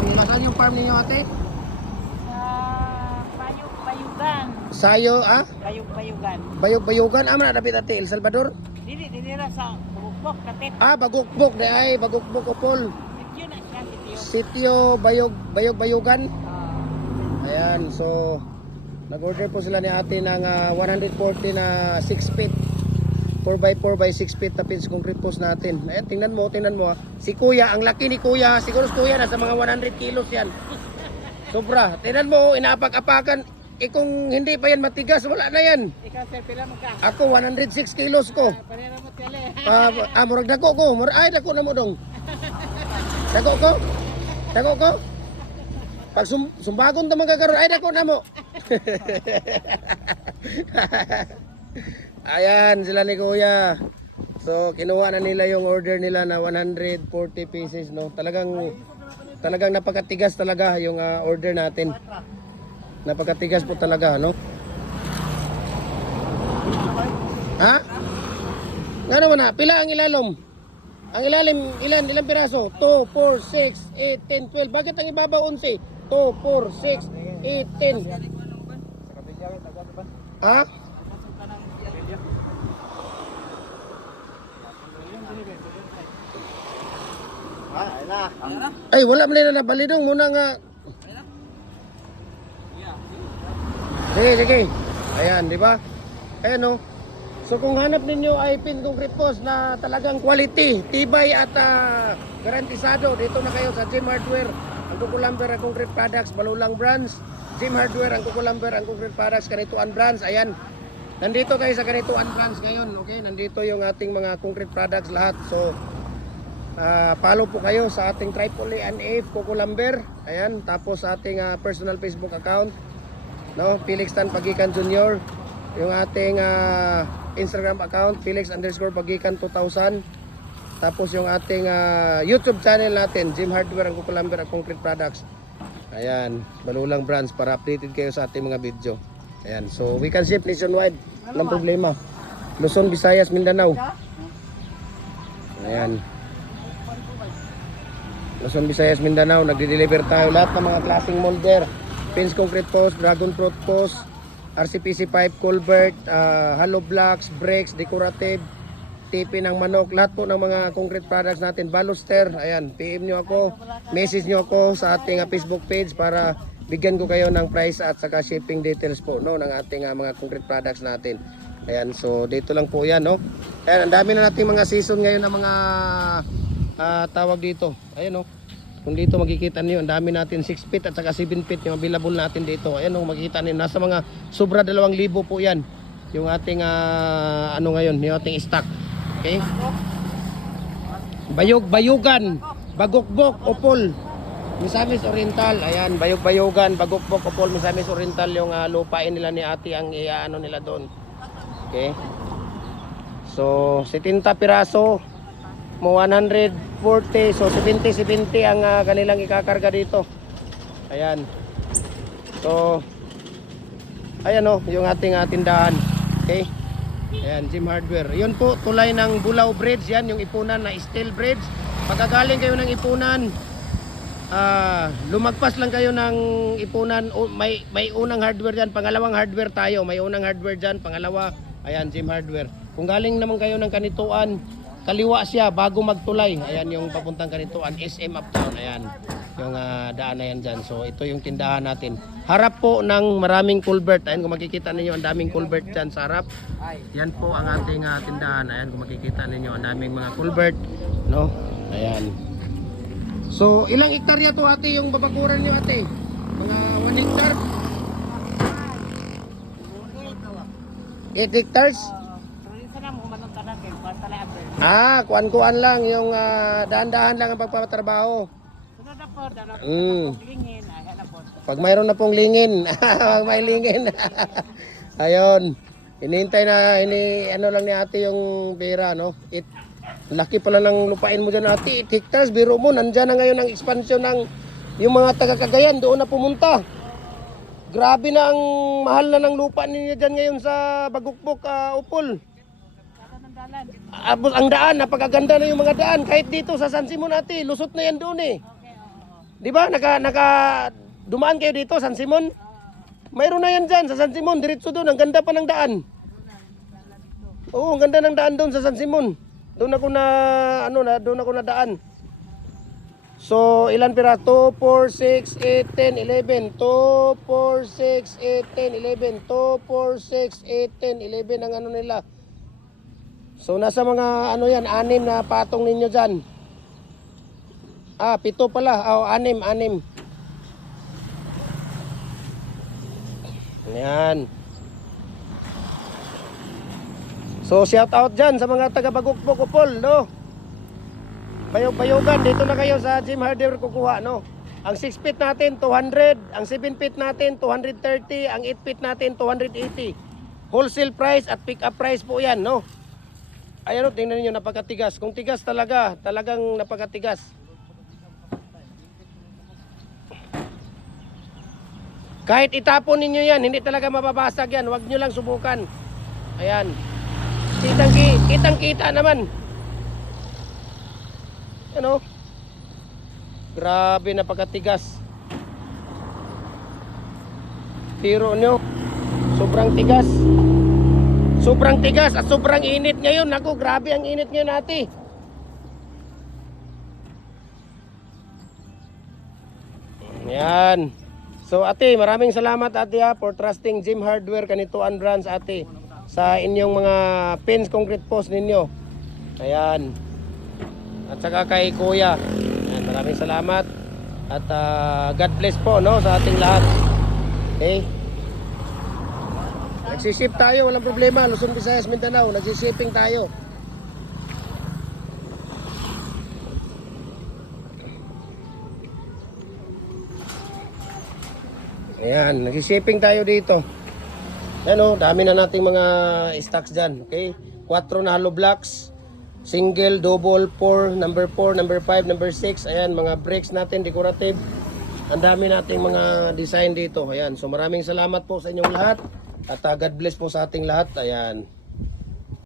farm nila. Saan yung farm ninyo ate? Sa Bayog-Bayugan. Sayo, ah? Bayog-Bayugan. Bayog-Bayugan. Ah, man dapit ate, El Salvador? Dili ra sa Bukbok, Katip. Ah, Bagukbok. Di ay, Bagukbok, Opol. Sityo na siya, sityo. Sitio, Bayog-Bayugan. Ah. Ayan, so nag-order po sila ni ate ng 140 na 6 feet 4x4 by 6 feet na pins concrete post natin. Ayan, tingnan mo ah. Si kuya, ang laki ni kuya. Siguro si kuya nasa mga 100 kilos yan. Sobra. Tingnan mo, inaapak-apakan. Kung hindi pa yan matigas, wala na yan. Ikaw sir, pila mo ka? Ako 106 kilos ko. Parehara mo tele. Murag dako ko. Ay, dako na mo dong. Dako ko? Dako ko? Pag sumbagon ta magkakaroon, ay dako na mo. Ayan, sila ni kuya. So, kinuha na nila yung order nila na 140 pieces, no? Talagang napakatigas talaga yung order natin. Napakatigas po talaga, no? Ha? Ano mo na? Pila ang ilalom? Ang ilalim, ilang piraso? 2, 4, 6, 8, 10, 12. Bakit ang ibabaw 11? 2, 4, 6, 8, 10. Ha? Ay, wala man na nabalidong muna nga. Sige. Ayan, di ba? Ayan, no? So kung hanap ninyo ay pin concrete post na talagang quality, tibay at garantisado, dito na kayo sa Gym Hardware, ang Kukulamber ang concrete products, Balulang brands, Gym Hardware ang Kukulamber ang concrete products, Kanituan brands. Ayan, nandito kayo sa Kanituan brands ngayon, okay? Nandito yung ating mga concrete products lahat. So follow po kayo sa ating AAA Kukulamber. Ayan, tapos sa ating personal Facebook account, no? Felix Tan Pagikan Jr. Yung ating Instagram account, Felix_Pagikan 2000. Tapos yung ating YouTube channel natin, Gym Hardware ang Kukulamber ang concrete products. Ayan, Balulang brands para updated kayo sa ating mga video. Ayan, so we can ship nationwide. Walang problema. Luzon, Visayas, Mindanao. Ayan. Luzon, Visayas, Mindanao, nagde-deliver tayo lahat ng mga klaseng molder, pins concrete post, dragon fruit post, RCPC pipe, culvert, hollow blocks, brakes, decorative, tipi ng manok, lahat po ng mga concrete products natin, baluster. Ayan, PM nyo ako, message nyo ako sa ating Facebook page para bigyan ko kayo ng price at saka shipping details po, no, ng ating mga concrete products natin. Ayan, so dito lang po yan, no. Ayan, ang dami na nating mga season ngayon ng mga tawag dito. Ayan, no. Kung dito makikita niyo, ang dami natin 6 feet at saka 7 feet yung available natin dito. Ayan, no, makikita niyo, nasa mga sobra 2,000 po yan yung ating ano ngayon, yung ating stock. Okay? Bayog-Bayugan, Bagukbok, Opol, Misamis Oriental. Ayan, Bayog-Bayugan, Bagukbok, Opol, Misamis Oriental yung lupain nila ni ate ang ano nila doon. Okay? So, 70 piraso mo 140, so 70 ang kanilang ikakarga dito. Ayan. So, ayan o, yung ating tindahan. Okay? Ayan, Gym Hardware. Yun po, tulay ng Bulao Bridge. Yan, yung Ipunan na steel bridge. Pagkagaling kayo ng Ipunan, lumagpas lang kayo ng Ipunan. May unang hardware dyan, pangalawang hardware tayo. May unang hardware dyan, pangalawa. Ayan, Gym Hardware. Kung galing naman kayo ng Kanituan, kaliwa siya bago magtulay. Ayan yung papuntang Kanituan, SM Uptown. Ayan, yung daan na yan dyan. So ito yung tindahan natin. Harap po ng maraming culvert. Ayan, kung makikita ninyo, ang daming culvert dyan sa harap. Yan po ang ating tindahan. Ayan, kung makikita ninyo, ang daming mga culvert, no? Ayan. So ilang hektarya to ate yung babakuran nyo ate? Mga 1 hectare? 8 hectares? Kuan-kuan lang yung daan-daan lang ang pagpapatrabaho. Pag mayroon na pong lingin, pag may lingin. Ayun. Hinihintay na ano lang ni ate yung pera, no? Laki pala ng lupain mo diyan ate, 8 hectares. Biro mo, nandiyan na ngayon ang expansion ng yung mga taga-Cagayan doon na pumunta. Grabe na ang mahal na ng lupa ninyo diyan ngayon sa Bagukbok, Upol. Ang daan, napakaganda na yung mga daan. Kahit dito sa San Simon ate, lusot na yan doon eh. Di ba? Dumaan kayo dito, San Simon? Mayroon na yan dyan sa San Simon. Diretso doon. Ang ganda pa ng daan. Oo, ang ganda ng daan doon sa San Simon. Doon ako na daan. So, ilan pira? 2, 4, 6, 8, 10, 11. 2, 4, 6, 8, 10, 11. 2, 4, 6, 8, 10, 11 ang ano nila. So, nasa mga ano yan, 6 na patong ninyo dyan. 7 pala. 6. Ayan. So shout out dyan sa mga taga Bagukbo Kupol, no? Bayog-bayogan, dito na kayo sa Jim Hardware kukuha, no? Ang 6 feet natin 200, ang 7 feet natin 230, ang 8 feet natin 280. Wholesale price at pick up price po 'yan, no? Ayan, no, tingnan niyo, napakatigas. Kung tigas talaga, talagang napakatigas. Kahit itapon ninyo yan, hindi talaga mababasag yan. Huwag nyo lang subukan. Ayan. Kitang-kita naman. Ano? Grabe, napakatigas. Tiro nyo. Sobrang tigas. Sobrang tigas at sobrang init ngayon. Naku, grabe ang init ngayon ate. Ayan. So ate, maraming salamat ate for trusting Jim Hardware Kanituan Branch ate sa inyong mga pins concrete post ninyo. Ayan. At saka kay Kuya. Ayan, maraming salamat. At God bless po, no, sa ating lahat. Okay? Nagsiship tayo, walang problema. Luzon, Visayas, Mindanao. Nagsishipping tayo. Ayan, nagsishipping tayo dito. Ayan o, dami na nating mga stocks dyan. Okay? 4 na hollow blocks. Single, double, 4, number 4, number 5, number 6. Ayan, mga bricks natin, decorative. Ang dami nating mga design dito. Ayan, so maraming salamat po sa inyong lahat. At God bless po sa ating lahat. Ayan.